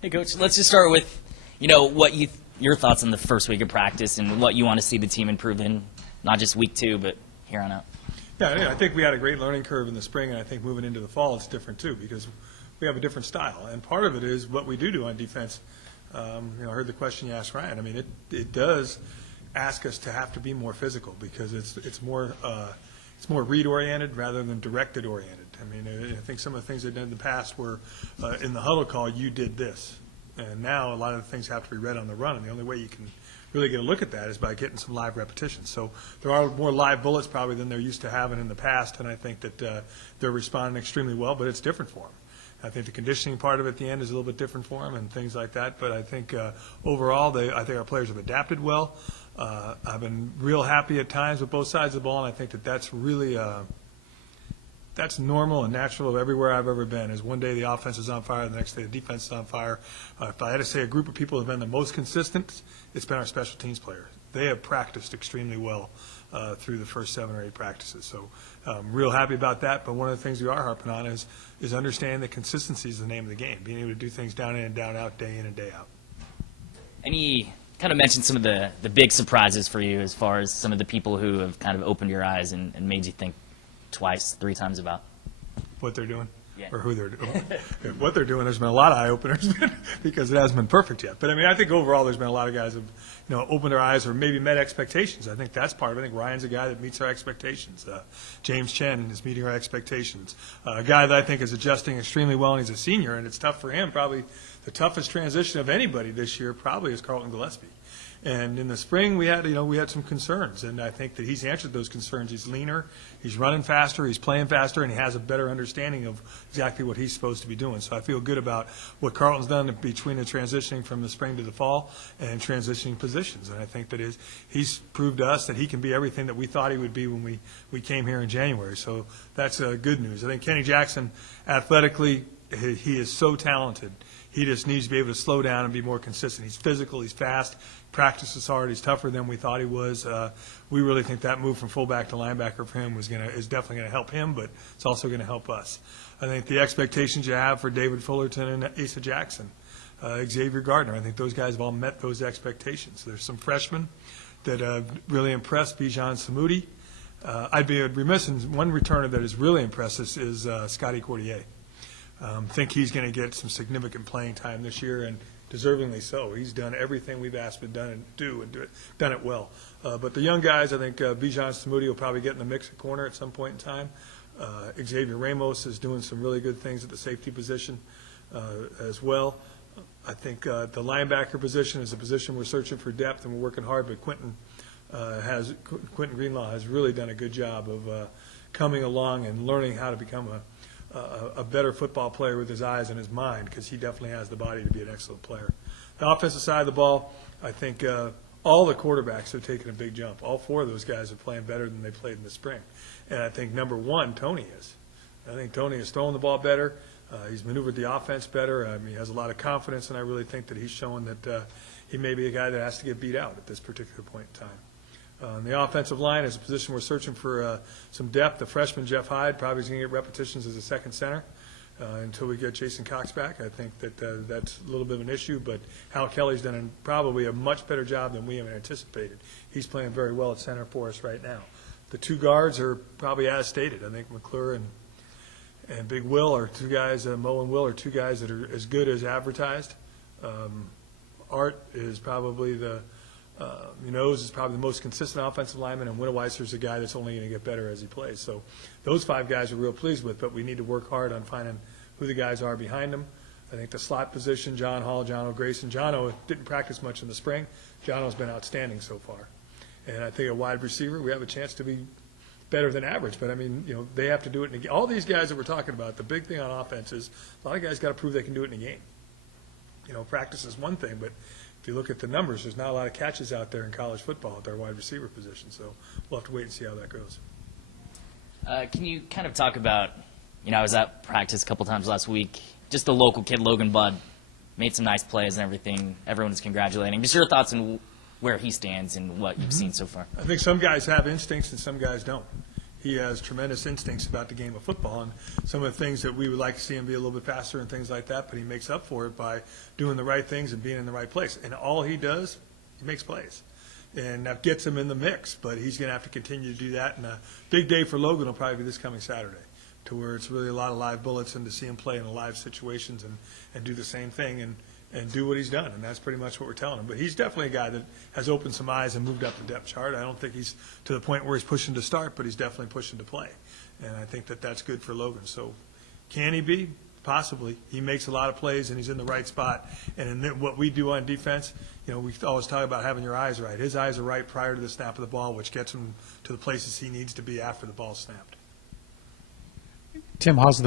Hey, Coach, let's just start with, your thoughts on the first week of practice and what you want to see the team improve in, not just week 2, but here on out. Yeah, I think we had a great learning curve in the spring, and I think moving into the fall it's different too because we have a different style. And part of it is what we do on defense. I heard the question you asked Ryan. I mean, it does ask us to have to be more physical because it's more read-oriented rather than directed-oriented. I mean, I think some of the things they did in the past were in the huddle call, you did this. And now a lot of the things have to be read on the run, and the only way you can really get a look at that is by getting some live repetitions. So there are more live bullets probably than they're used to having in the past, and I think that they're responding extremely well, but it's different for them. I think the conditioning part of it at the end is a little bit different for them and things like that, but I think overall I think our players have adapted well. I've been real happy at times with both sides of the ball, and I think that that's really that's normal and natural everywhere I've ever been, is one day the offense is on fire, the next day the defense is on fire. If I had to say a group of people who have been the most consistent, it's been our special teams players. They have practiced extremely well through the first 7 or 8 practices. So I'm real happy about that, but one of the things we are harping on is understanding that consistency is the name of the game, being able to do things down in and down out, day in and day out. Any kind of mentioned some of the big surprises for you as far as some of the people who have kind of opened your eyes and made you think twice, 3 times about what they're doing, yeah. Or who they're doing. What they're doing, there's been a lot of eye openers because it hasn't been perfect yet. But I mean, I think overall there's been a lot of guys who have opened their eyes or maybe met expectations. I think that's part of it. I think Ryan's a guy that meets our expectations. James Chen is meeting our expectations. A guy that I think is adjusting extremely well, and he's a senior, and it's tough for him. Probably the toughest transition of anybody this year probably is Carlton Gillespie. And in the spring, we had some concerns, and I think that he's answered those concerns. He's leaner, he's running faster, he's playing faster, and he has a better understanding of exactly what he's supposed to be doing. So I feel good about what Carlton's done between the transitioning from the spring to the fall and transitioning positions. And I think that he's proved to us that he can be everything that we thought he would be when we came here in January. So that's good news. I think Kenny Jackson, athletically, he is so talented. He just needs to be able to slow down and be more consistent. He's physical, he's fast, practices hard, he's tougher than we thought he was. We really think that move from fullback to linebacker for him is definitely going to help him, but it's also going to help us. I think the expectations you have for David Fullerton and Asa Jackson, Xavier Gardner, I think those guys have all met those expectations. There's some freshmen that really impressed. Bijan Samudi. I'd be remiss in one returner that has really impressed us is Scotty Cordier. Think he's going to get some significant playing time this year, and deservingly so. He's done everything we've asked him to do and done it well. But the young guys, I think Bijan Samudi will probably get in the mix at corner at some point in time. Xavier Ramos is doing some really good things at the safety position as well. I think the linebacker position is a position we're searching for depth, and we're working hard, but Quentin Greenlaw has really done a good job of coming along and learning how to become a better football player with his eyes and his mind, because he definitely has the body to be an excellent player. The offensive side of the ball, I think all the quarterbacks have taken a big jump. All 4 of those guys are playing better than they played in the spring. And I think number 1, Tony is. I think Tony is throwing the ball better. He's maneuvered the offense better. I mean, he has a lot of confidence, and I really think that he's showing that he may be a guy that has to get beat out at this particular point in time. The offensive line is a position we're searching for some depth. The freshman, Jeff Hyde, probably is going to get repetitions as a second center until we get Jason Cox back. I think that that's a little bit of an issue, but Hal Kelly's done probably a much better job than we have anticipated. He's playing very well at center for us right now. The 2 guards are probably as stated. I think McClure and Big Will are 2 guys, Mo and Will are 2 guys that are as good as advertised. Art is probably is probably the most consistent offensive lineman, and Witteweiser's a guy that's only going to get better as he plays. So those 5 guys we're real pleased with, but we need to work hard on finding who the guys are behind them. I think the slot position, John Hall, John O'Grayson. John didn't practice much in the spring. John has been outstanding so far. And I think a wide receiver, we have a chance to be better than average. But, I mean, they have to do it in a game. All these guys that we're talking about, the big thing on offense is a lot of guys got to prove they can do it in a game. Practice is one thing, but if you look at the numbers, there's not a lot of catches out there in college football at their wide receiver position. So we'll have to wait and see how that goes. Can you kind of talk about, I was at practice a couple times last week, just the local kid, Logan Bud, made some nice plays and everything. Everyone was congratulating. Just your thoughts on where he stands and what you've seen so far. I think some guys have instincts and some guys don't. he has tremendous instincts about the game of football, and some of the things that we would like to see him be a little bit faster and things like that, but he makes up for it by doing the right things and being in the right place. And all he does, he makes plays. And that gets him in the mix, but he's going to have to continue to do that. And a big day for Logan will probably be this coming Saturday, to where it's really a lot of live bullets and to see him play in live situations and do the same thing and do what he's done. And that's pretty much what we're telling him. But he's definitely a guy that has opened some eyes and moved up the depth chart. I don't think he's to the point where he's pushing to start, but he's definitely pushing to play. And I think that that's good for Logan. So can he be? Possibly. He makes a lot of plays, and he's in the right spot. And in what we do on defense, we always talk about having your eyes right. His eyes are right prior to the snap of the ball, which gets him to the places he needs to be after the ball's snapped. Tim, how's the